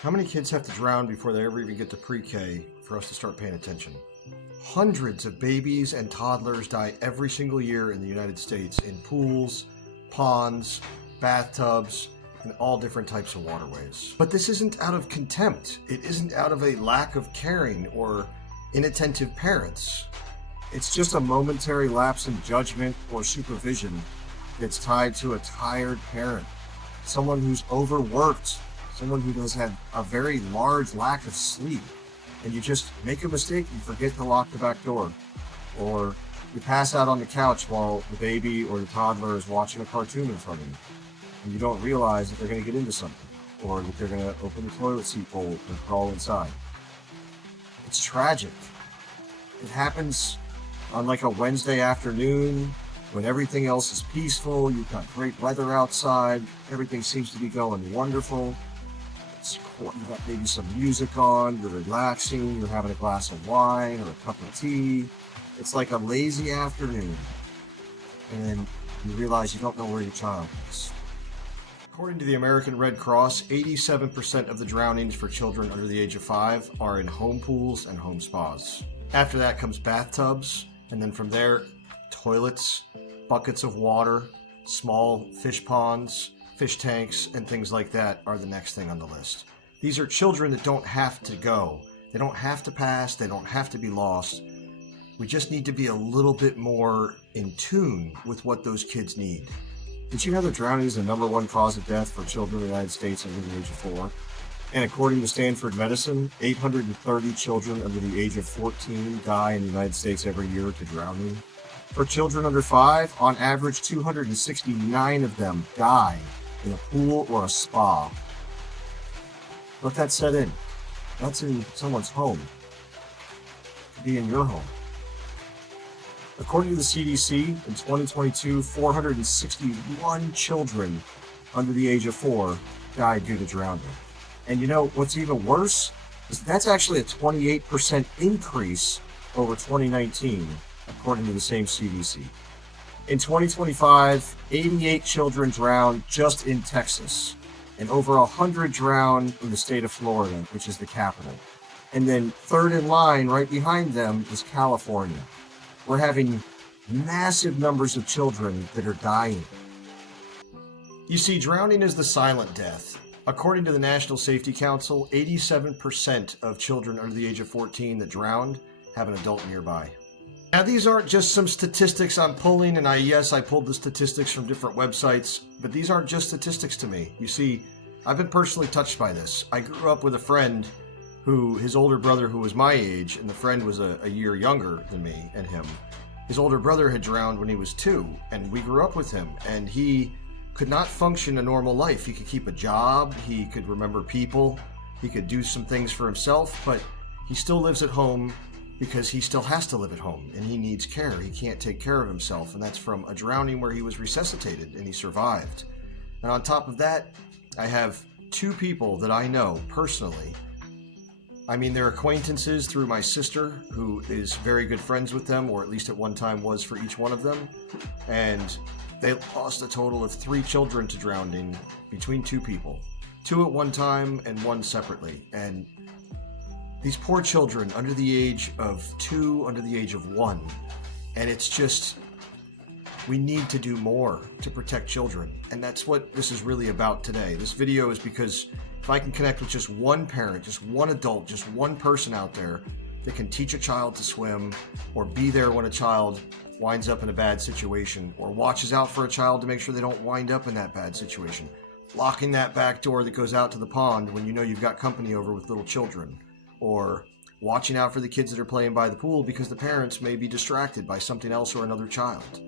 How many kids have to drown before they ever even get to pre-K for us to start paying attention? Hundreds of babies and toddlers die every single year in the United States in pools, ponds, bathtubs, and all different types of waterways. But this isn't out of contempt. It isn't out of a lack of caring or inattentive parents. It's just a momentary lapse in judgment or supervision that's tied to a tired parent, someone who's overworked, someone who does have a very large lack of sleep, and you just make a mistake, you forget to lock the back door, or you pass out on the couch while the baby or the toddler is watching a cartoon in front of you, and you don't realize that they're going to get into something, or that they're going to open the toilet seat hole and crawl inside. It's tragic. It happens on like a Wednesday afternoon when everything else is peaceful, you've got great weather outside, everything seems to be going wonderful. You've got maybe some music on, you're relaxing, you're having a glass of wine or a cup of tea. It's like a lazy afternoon. And then you realize you don't know where your child is. According to the American Red Cross, 87% of the drownings for children under the age of 5 are in home pools and home spas. After that comes bathtubs, and then from there, toilets, buckets of water, small fish ponds, fish tanks, and things like that are the next thing on the list. These are children that don't have to go. They don't have to pass. They don't have to be lost. We just need to be a little bit more in tune with what those kids need. Did you know that drowning is the #1 cause of death for children in the United States under the age of 4? And according to Stanford Medicine, 830 children under the age of 14 die in the United States every year to drowning. For children under 5, on average, 269 of them die in a pool or a spa. Let that set in. That's in someone's home. It could be in your home. According to the CDC, in 2022, 461 children under the age of 4 died due to drowning. And you know what's even worse? Is that's actually a 28% increase over 2019, according to the same CDC. In 2025, 88 children drowned just in Texas, and over 100 drowned in the state of Florida, which is the capital. And then third in line, right behind them, is California. We're having massive numbers of children that are dying. You see, drowning is the silent death. According to the National Safety Council, 87% of children under the age of 14 that drowned have an adult nearby. Now, these aren't just some statistics I'm pulling, and I pulled the statistics from different websites, but these aren't just statistics to me. You see, I've been personally touched by this. I grew up with a friend his older brother who was my age, and the friend was a year younger than me and him. His older brother had drowned when he was 2, and we grew up with him, and he could not function a normal life. He could keep a job, he could remember people, he could do some things for himself, but he still lives at home because he still has to live at home, and he needs care. He can't take care of himself, and that's from a drowning where he was resuscitated and he survived. And on top of that, I have 2 people that I know personally. I mean, they're acquaintances through my sister, who is very good friends with them, or at least at one time was for each one of them. And they lost a total of 3 children to drowning between 2 people. 2 at one time and 1 separately. And these poor children under the age of 2, under the age of 1. And it's just, we need to do more to protect children. And that's what this is really about today. This video is because if I can connect with just one parent, just one adult, just one person out there that can teach a child to swim, or be there when a child winds up in a bad situation, or watches out for a child to make sure they don't wind up in that bad situation, locking that back door that goes out to the pond when you know you've got company over with little children, or watching out for the kids that are playing by the pool because the parents may be distracted by something else or another child.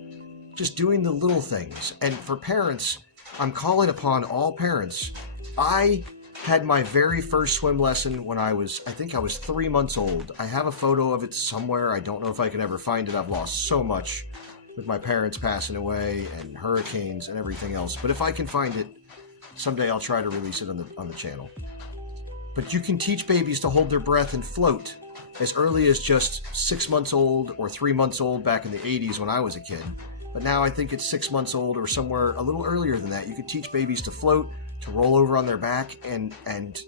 Just doing the little things. And for parents, I'm calling upon all parents. I had my very first swim lesson when I think I was 3 months old. I have a photo of it somewhere. I don't know if I can ever find it. I've lost so much with my parents passing away and hurricanes and everything else. But if I can find it, someday I'll try to release it on the channel. But you can teach babies to hold their breath and float as early as just 6 months old or 3 months old back in the 80s when I was a kid. But now I think it's 6 months old or somewhere a little earlier than that. You could teach babies to float, to roll over on their back and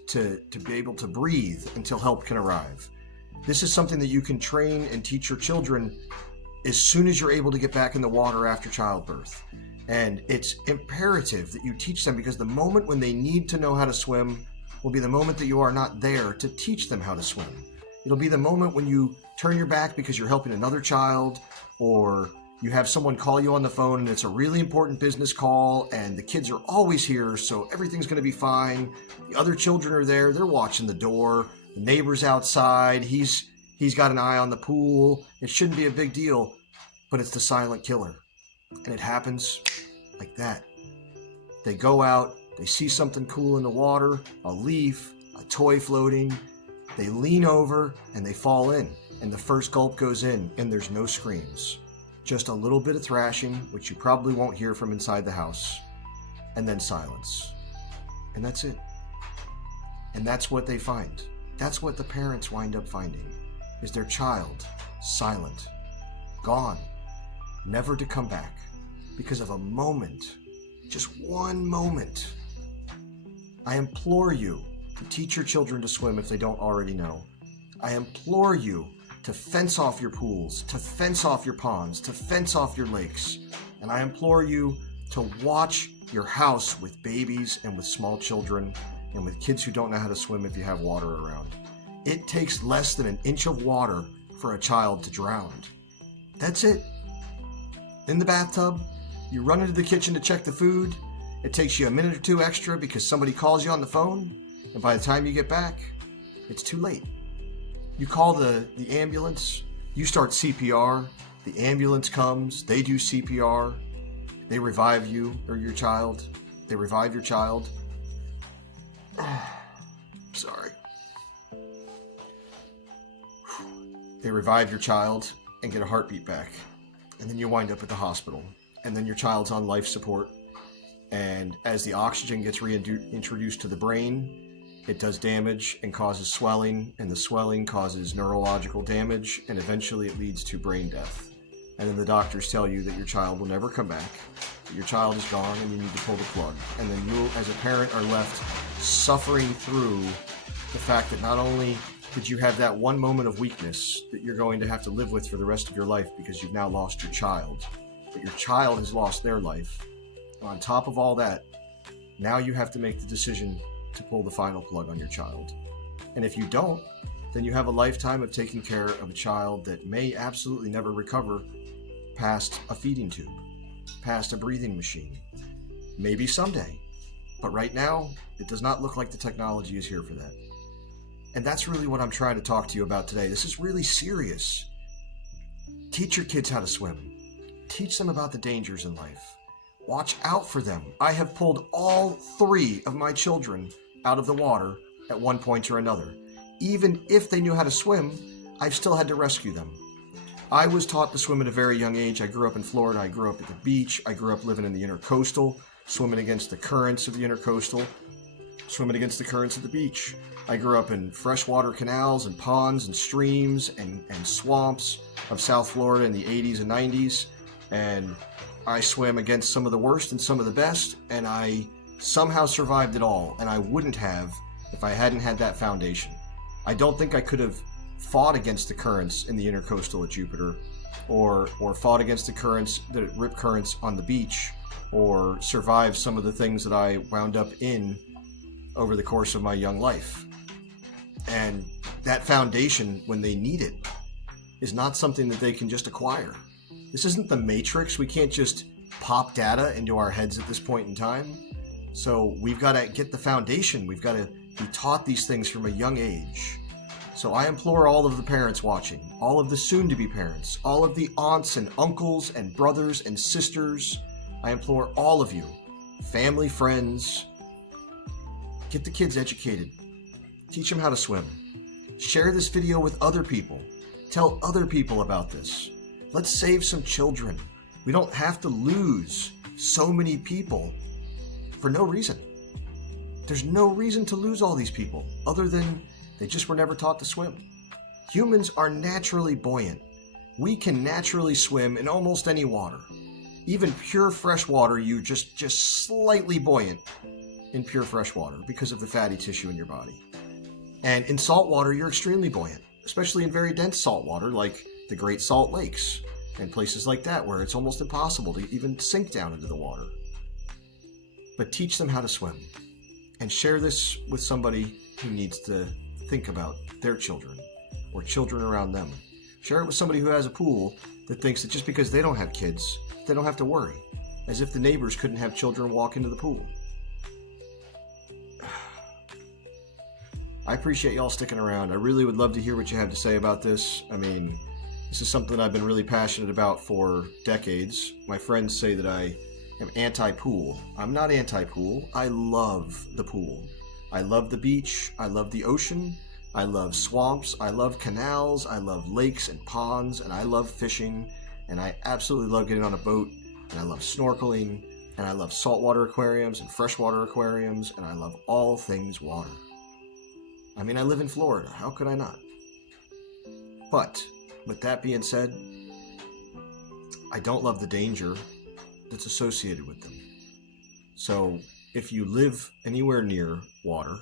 to be able to breathe until help can arrive. This is something that you can train and teach your children as soon as you're able to get back in the water after childbirth. And it's imperative that you teach them, because the moment when they need to know how to swim will be the moment that you are not there to teach them how to swim. It'll be the moment when you turn your back because you're helping another child, or you have someone call you on the phone and it's a really important business call and the kids are always here, so everything's going to be fine. The other children are there. They're watching the door. The neighbor's outside. He's got an eye on the pool. It shouldn't be a big deal, but it's the silent killer. And it happens like that. They go out, they see something cool in the water, a leaf, a toy floating. They lean over and they fall in. And the first gulp goes in and there's no screams. Just a little bit of thrashing, which you probably won't hear from inside the house. And then silence. And that's it. And that's what they find. That's what the parents wind up finding, is their child silent, gone, never to come back, because of a moment, just one moment. I implore you to teach your children to swim if they don't already know. I implore you to fence off your pools, to fence off your ponds, to fence off your lakes. And I implore you to watch your house with babies and with small children and with kids who don't know how to swim if you have water around. It takes less than an inch of water for a child to drown. That's it. In the bathtub, you run into the kitchen to check the food. It takes you a minute or two extra because somebody calls you on the phone. And by the time you get back, it's too late. You call the ambulance, you start CPR, the ambulance comes, they do CPR, they revive you or your child. They revive your child. Sorry. They revive your child and get a heartbeat back. And then you wind up at the hospital. And then your child's on life support. And as the oxygen gets reintroduced to the brain, it does damage and causes swelling, and the swelling causes neurological damage, and eventually it leads to brain death. And then the doctors tell you that your child will never come back, that your child is gone and you need to pull the plug. And then you, as a parent, are left suffering through the fact that not only did you have that one moment of weakness that you're going to have to live with for the rest of your life because you've now lost your child, but your child has lost their life. On top of all that, now you have to make the decision to pull the final plug on your child. And if you don't, then you have a lifetime of taking care of a child that may absolutely never recover past a feeding tube, past a breathing machine. Maybe someday, but right now, it does not look like the technology is here for that. And that's really what I'm trying to talk to you about today. This is really serious. Teach your kids how to swim. Teach them about the dangers in life. Watch out for them. I have pulled all 3 of my children out of the water at one point or another. Even if they knew how to swim, I've still had to rescue them. I was taught to swim at a very young age. I grew up in Florida. I grew up at the beach. I grew up living in the intercoastal, swimming against the currents of the intercoastal, swimming against the currents of the beach. I grew up in freshwater canals and ponds and streams and swamps of South Florida in the 80s and 90s. And I swam against some of the worst and some of the best, and I somehow survived it all, and I wouldn't have if I hadn't had that foundation. I don't think I could have fought against the currents in the intercoastal at Jupiter, or fought against the currents, the rip currents on the beach, or survived some of the things that I wound up in over the course of my young life. And that foundation, when they need it, is not something that they can just acquire. This isn't the Matrix. We can't just pop data into our heads at this point in time. So we've got to get the foundation. We've got to be taught these things from a young age. So I implore all of the parents watching, all of the soon-to-be parents, all of the aunts and uncles and brothers and sisters, I implore all of you, family, friends, get the kids educated. Teach them how to swim. Share this video with other people. Tell other people about this. Let's save some children. We don't have to lose so many people for no reason. There's no reason to lose all these people other than they just were never taught to swim. Humans are naturally buoyant. We can naturally swim in almost any water. Even pure fresh water, you just slightly buoyant. in pure fresh water because of the fatty tissue in your body. And in salt water, you're extremely buoyant, especially in very dense salt water like the Great Salt Lakes and places like that where it's almost impossible to even sink down into the water. But teach them how to swim and share this with somebody who needs to think about their children or children around them. Share it with somebody who has a pool that thinks that just because they don't have kids, they don't have to worry, as if the neighbors couldn't have children walk into the pool. I appreciate y'all sticking around. I really would love to hear what you have to say about this. I mean, this is something I've been really passionate about for decades. My friends say that I am anti-pool. I'm not anti-pool. I love the pool. I love the beach. I love the ocean. I love swamps. I love canals. I love lakes and ponds. And I love fishing. And I absolutely love getting on a boat. And I love snorkeling. And I love saltwater aquariums and freshwater aquariums. And I love all things water. I mean, I live in Florida. How could I not? But with that being said, I don't love the danger that's associated with them. So if you live anywhere near water,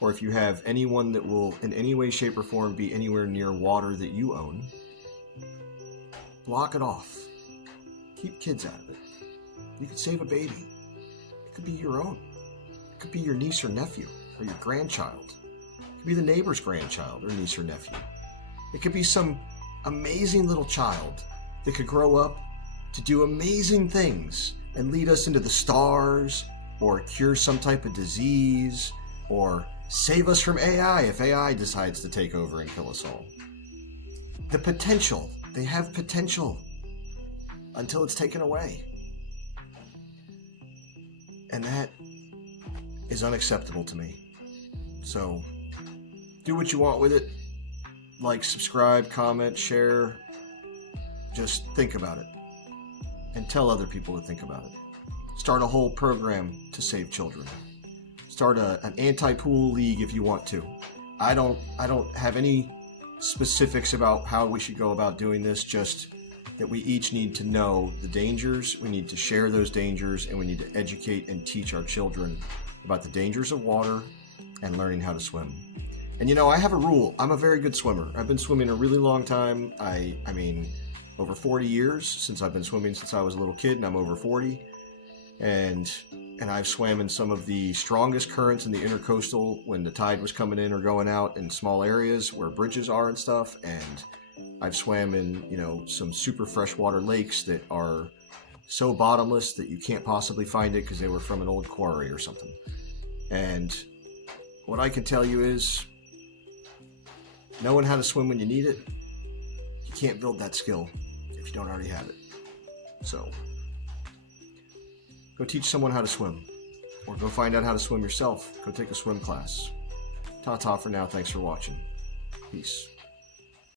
or if you have anyone that will in any way, shape, or form be anywhere near water that you own, block it off. Keep kids out of it. You could save a baby. It could be your own. It could be your niece or nephew, or your grandchild. It could be the neighbor's grandchild or niece or nephew. It could be some amazing little child that could grow up to do amazing things and lead us into the stars, or cure some type of disease, or save us from AI if AI decides to take over and kill us all. The potential. They have potential until it's taken away. And that is unacceptable to me. So do what you want with it. Like, subscribe, comment, share. Just think about it. And tell other people to think about it. Start a whole program to save children. Start an anti-pool league if you want to. I don't have any specifics about how we should go about doing this, just that we each need to know the dangers, we need to share those dangers, and we need to educate and teach our children about the dangers of water and learning how to swim. And you know, I have a rule. I'm a very good swimmer. I've been swimming a really long time. I mean, over 40 years since I've been swimming since I was a little kid, and I'm over 40. And I've swam in some of the strongest currents in the intercoastal when the tide was coming in or going out in small areas where bridges are and stuff. And I've swam in, you know, some super freshwater lakes that are so bottomless that you can't possibly find it because they were from an old quarry or something. And what I can tell you is, knowing how to swim when you need it, you can't build that skill if you don't already have it. So go teach someone how to swim, or go find out how to swim yourself. Go take a swim class. Ta-ta for now. Thanks for watching. Peace.